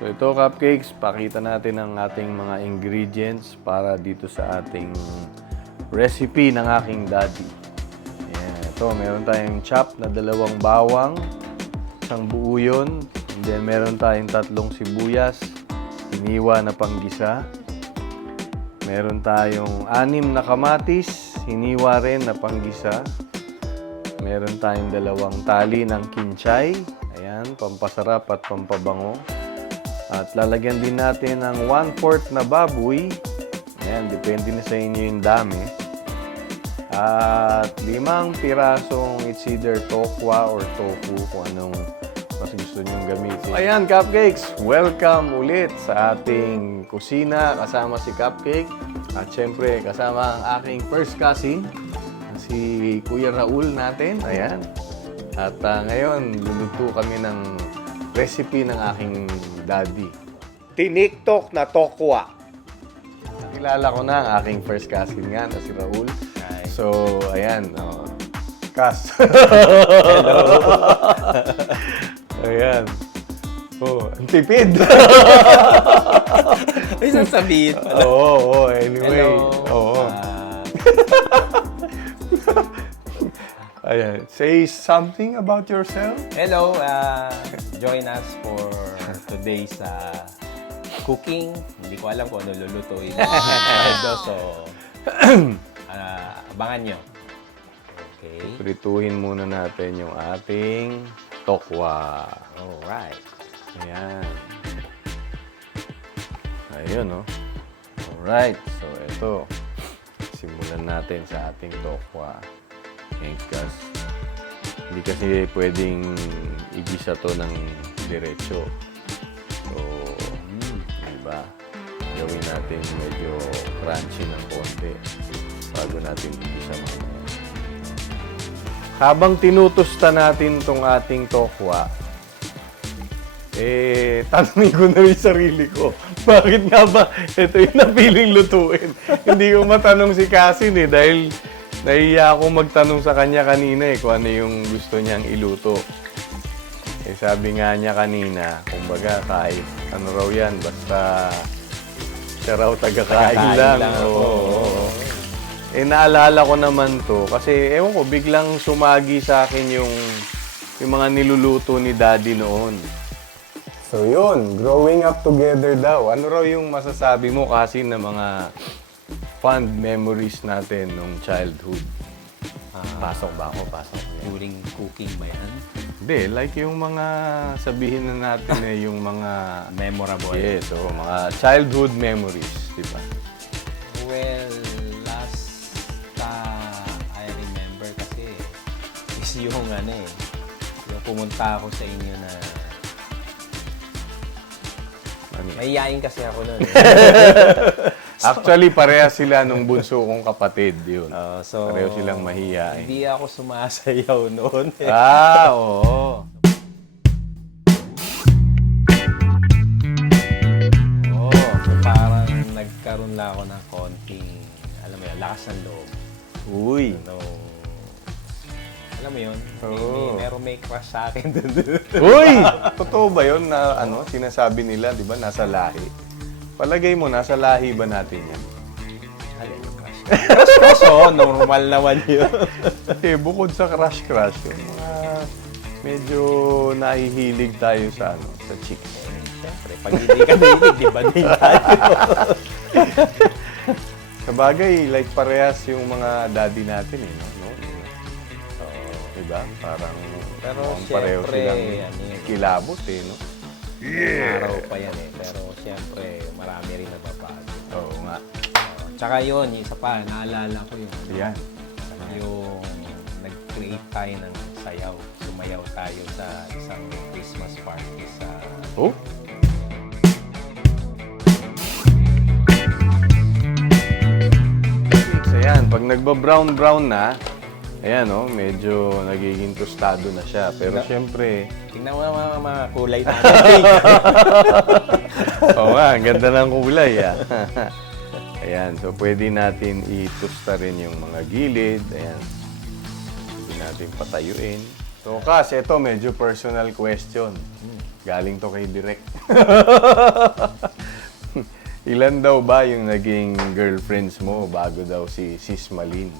So ito cupcakes, pakita natin ang ating mga ingredients para dito sa ating recipe ng aking daddy. Ayan, ito meron tayong chop na 2 bawang, isang buo yun, and then meron tayong 3 sibuyas, hiniwa na panggisa. Meron tayong 6 na kamatis, hiniwa rin na panggisa. Meron tayong 2 tali ng kinchay, ayan, pampasarap at pampabango. At lalagyan din natin ng 1/4 na baboy. Ayan, depende na sa inyo yung dami. At 5 pirasong it's either tokwa or tofu kung anong mas gusto nyong gamitin. Ayan, cupcakes! Welcome ulit sa ating kusina kasama si Cupcake. At syempre, kasama ang aking first cousin, si Kuya Raul natin. Ayan. At ngayon, luluto kami ng recipe ng aking daddy. Tiniktok na tokwa. Kilala ko na ang aking first cousin nga na si Raul. Hi. So, ayan. Kas. Ayan. Oh, ang tipid. May sasabihin pala. Oo, anyway. Hello. Oo. Ayan. Say something about yourself. Hello, join us for today's cooking. Hindi ko alam kung ano lulutuin. So, abangan nyo. Okay. Prituhin muna natin yung ating tokwa. Alright. Ayan. Ayun, no? Alright. So, ito. Simulan natin sa ating tokwa. Engkas. Hindi kasi pwedeng igisa to ng diretso. So, diba? Gawin natin medyo crunchy ng konti bago natin igisa mamaya. Habang tinutusta natin tong ating tokwa, tanongin ko na rin sarili ko. Bakit nga ba ito yung napiling lutuin? Hindi ko matanong si Cassin dahil nahiya akong magtanong sa kanya kanina kung ano yung gusto niyang iluto. Sabi nga niya kanina, kumbaga kahit ano raw yan, basta siya raw taga-kain lang. Oo. Naalala ko naman to kasi ewan ko, biglang sumagi sa akin yung mga niluluto ni Daddy noon. So yun, growing up together daw. Ano raw yung masasabi mo kasi na mga fond memories natin nung childhood? Pasok ba ako? Pasok. During cooking ba yan? Hindi, like yung mga sabihin na natin yung mga Memorable. yes, so mga childhood memories, di ba? Well, last I remember kasi is yung yung pumunta ako sa inyo na mahihain kasi ako noon. Actually, parehas sila nung bunso kong kapatid, yun. So, Pareho silang mahihain. hindi ako sumasayaw noon. Oo. So parang nagkaroon lang ako ng konting, alam mo yun, lakas ng loob. Uy. Alam mo yun, may crush sa akin. Uy! Totoo ba yun na sinasabi nila, di ba, nasa lahi? Palagay mo, nasa lahi ba natin yan? Alin yung crush? Crush, normal naman yun. Kasi bukod sa crush-crush, yung mga medyo nahihilig tayo sa chicks. Siyempre, pag hindi ka nahilig, di ba din tayo? Sabagay, like parehas yung mga daddy natin no? Diba? Parang Pero pareho siyempre, silang kilabot no? Araw pa yan Pero siyempre, marami rin nababago. Oo nga. Tsaka yun, yung isa pa, naalala ko yun. Yan. Yung nag-create tayo ng sayaw. Sumayaw tayo sa isang Christmas party sa... Oh? Ayan, pag nagba-brown-brown na, ayan medyo nagiging tostado na siya. Pero syempre... Tingnan mo mga kulay natin. Oo nga, ang ganda ng kulay Ayan, so pwede natin i-tosta rin yung mga gilid. Ayan. Pwede natin patayuin. So, kasi ito medyo personal question. Galing to kay Direk. Ilan daw ba yung naging girlfriends mo bago daw si Sis Malin?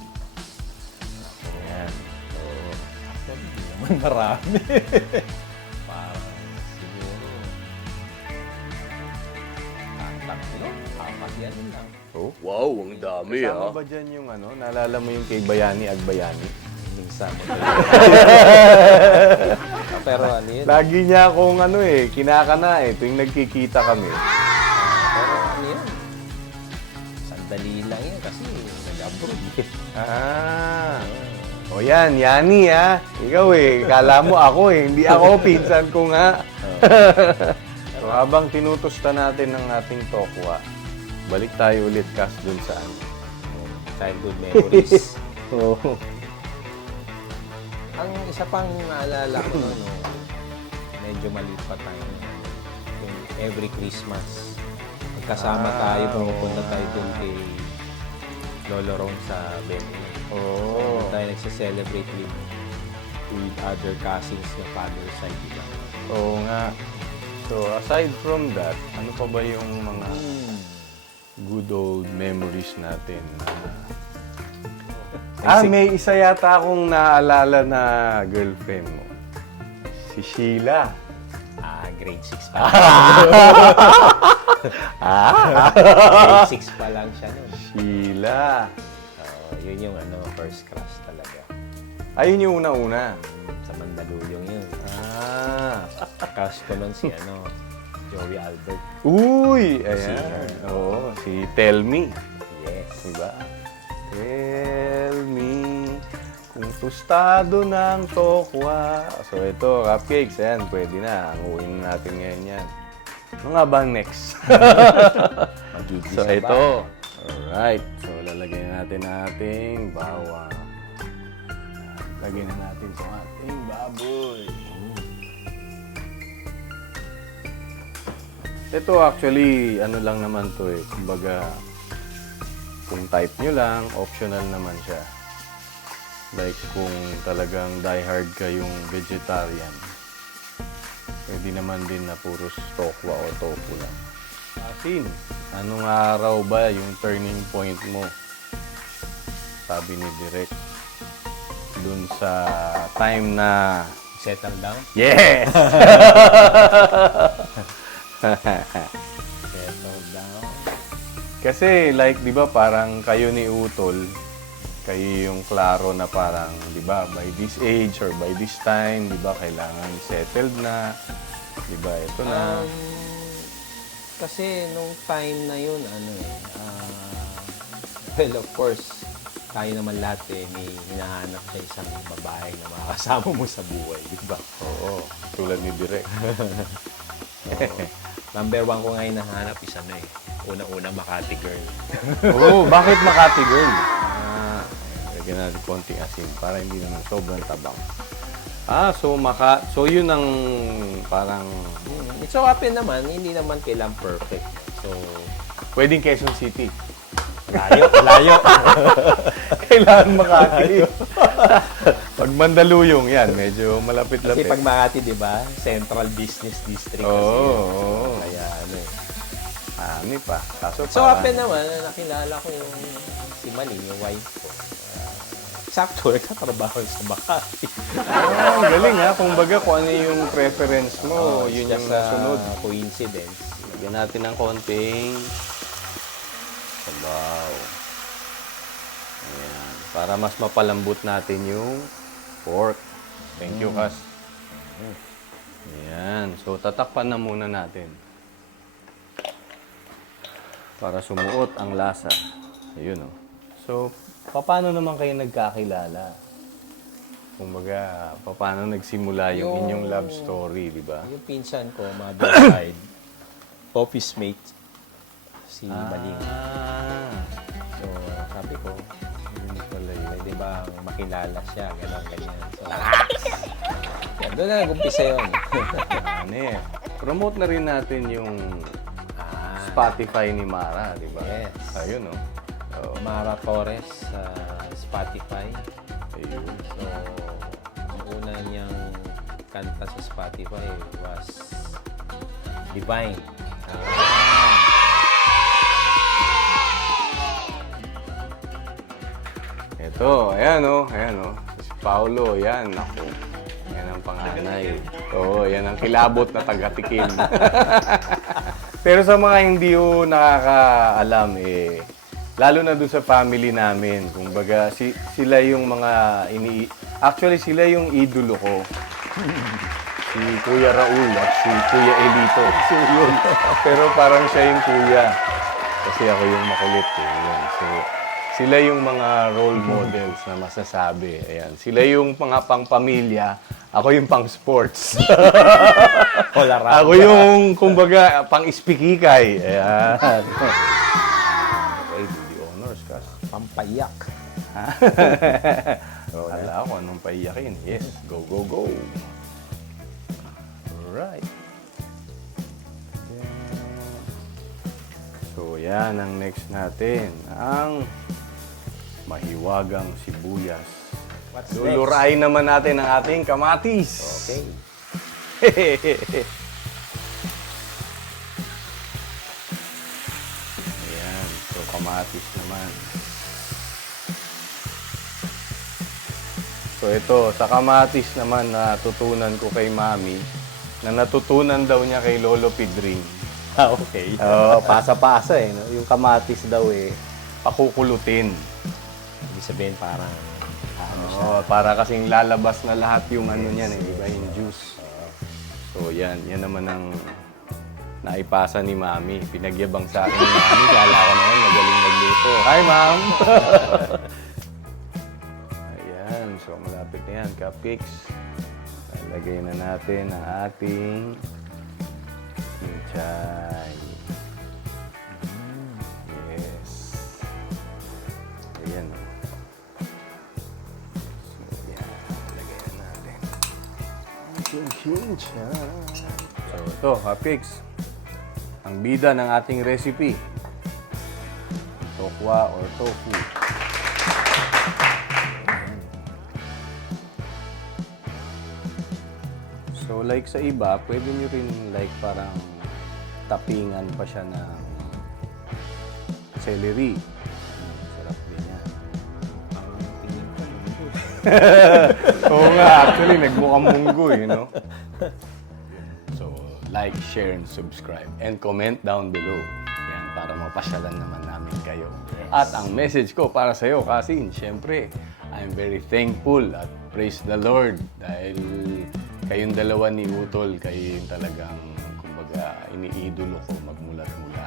Ayan. Oo. Hindi naman marami. Parang siguro tatlo, apat yan lang. Oh? Wow, ang dami Kasama ba dyan yung ano? Naalala mo yung kay Bayani Agbayani? Minsan. Pero ano yun? Lagi niya akong ano kinakana tuwing nagkikita kami. Pero ano yun? Sandali lang yun kasi nag-abroad. O yan, Yani Ikaw kala mo ako hindi ako, pinsan ko nga. So habang tinutusta natin ng ating tokwa, balik tayo ulit kas dun sa ano. Childhood memories. Oo. Ang isa pang naalala ko no, medyo maliit pa tayo. Yung every Christmas, magkasama tayo, pumupunta tayo dun kay Lolo Ron sa Benny. Oo. Tayo nagse-celebrate with other cousins na father side, diba? Oo nga. So aside from that, ano pa ba yung mga good old memories natin? May isa yata akong naalala na girlfriend mo. Si Sheila. Grade 6 pa lang. Grade 6 pa lang siya nun. Sheila. Yun yung first crush talaga. Ayun yung una-una. Sa Mandaluyong yun. Crush ko nun si Joey Albert. Uy! Ayan. Singer. Oo, si Tell Me. Yes. Diba? Tell me kung tostado ng tokwa. So ito, cupcakes. Ayan, pwede na. Anguin natin ngayon yan. Ano nga ba ang next? Magigisa So ba? ito. Alright. So lalagyan natin ating bawang. Lagyan na natin itong ating baboy. Ito actually, ano lang naman to kumbaga, kung type nyo lang, optional naman siya. Like kung talagang diehard kayong vegetarian, pwede naman din na puros tokwa o tofu lang. Atin, anong araw ba yung turning point mo? Sabi ni Direk, dun sa time na... Settle down? Yes! Settle down. Kasi like, di ba, parang kayo ni Utol, kayo yung klaro na parang, di ba, by this age or by this time, di ba, kailangan settled na, di ba, ito na. Kasi nung time na yun, well, of course, tayo naman lahat may hinahanap sa isang babae na makakasama mo sa buhay, di ba? Oo, tulad ni Direk. Number 1 ko ngayon nahanap is una-una Makati Girl. Oo, bakit Makati Girl? Lagyan natin konting asin para hindi naman sobrang tabang. So yun ang parang... It's so happen naman, hindi naman kailang perfect. So, Pwedeng Quezon City. layo. Kailangan Makati. Pag Mandaluyong, yan, medyo malapit-lapit. Kasi pag Makati, di ba? Central Business District kasi. Oo. Kaya Ano pa. Kaso So, parang- happen naman, nakilala ko yung si Maling, yung wife ko. Sakto, nagkatrabaho sa Makati. ang galing Kumbaga kung ano yung preference mo, yun yung nasunod. Coincidence. Lagyan natin ng konting sabaw. Ayan. Para mas mapalambot natin yung pork. Thank you, Kas. Ayan. So, tatakpan na muna natin. Para sumuot ang lasa. Ayun, So, paano naman kayo nagkakilala? Kumbaga, paano nagsimula yung inyong love story, di ba? Yung pinsan ko, mother side, office mate, si Maling. So, sabi ko, hindi pala yun. Di ba, makilala siya, gano'n, ganyan. So, yan, doon na nag-umpisa yun. Promote na rin natin yung Spotify ni Mara, di ba? Yes. Ayun, Mara Torres sa Spotify. Ayun. So, ang una niyang kanta sa Spotify was Divine. Ito, ayan o. Si Paolo, yan. Ako. Yan ang panganay. Oo, yan ang kilabot na taga-tikim. Pero sa mga hindi ko nakakaalam, lalo na doon sa family namin, kumbaga, sila yung mga actually, sila yung idolo ko. Si Kuya Raul at si Kuya Elito. So, yun. Pero parang siya yung kuya. Kasi ako yung makulit. Yun. So, sila yung mga role models na masasabi. Ayan. Sila yung mga pang-pamilya. Ako yung pang-sports. Ako yung, kumbaga, pang-ispikikay. Ayan. Okay, do the honors, Kas. Pampayak. Wala ako anong paiyakin. Yes, go, go, go. Alright. So, yan ang next natin. Ang mahiwagang sibuyas. What's Lulurain naman natin ang ating kamatis. Okay. Ayan. So, kamatis naman. So, ito. Sa kamatis naman na natutunan ko kay Mami, na natutunan daw niya kay Lolo Pidring. Okay. Pasa-pasa no? Yung kamatis daw pakukulutin. Ibig sabihin parang Para kasing lalabas na lahat yung ano niyan, diba? Yung juice. So yan naman ang naipasa ni Mami. Pinagyabang sa akin ni Mami. Kala ko naman magaling magluto. Hi, Ma'am! Ayan, so malapit na yan, cupcakes. Lagay na natin ang ating kinchay. Yes. Ayan. So, yan. Lagay na natin. Kinchay. So, ito, cupcakes. Ang bida ng ating recipe. Tokwa or tofu. So, like sa iba, pwede nyo rin like parang tapingan pa siya ng celery. Sarap din yan. Oo nga, actually, nagmukhang munggo no? So, like, share, and subscribe. And comment down below. Yan, para mapasyalan naman namin kayo. At ang message ko para sa'yo, Kasin, syempre, I'm very thankful at praise the Lord dahil kayong dalawa ni Utol, kayo yung talagang, kumbaga, iniidolo ko magmulat-mula.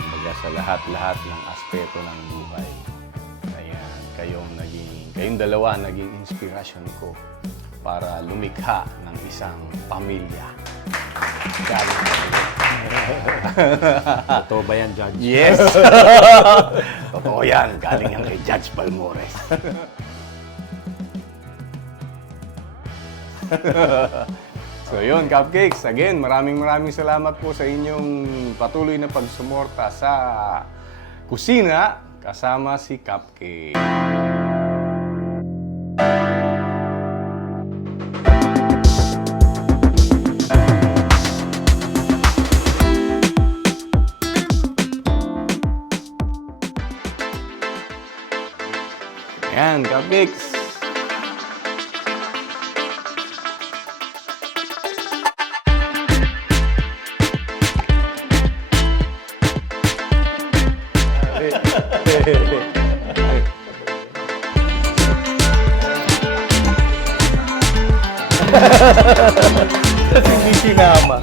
Kumbaga, sa lahat-lahat ng aspeto ng buhay. Ayan, kayong dalawa naging inspirasyon ko para lumikha ng isang pamilya. Galing totoo ba yan, Judge? Yes! Totoo yan. Galing yan kay Judge Balmores. So yun, cupcakes. Again, maraming salamat po sa inyong patuloy na pagsumorta sa kusina kasama si Cupcake. Ayan, cupcakes. Hindi sinama.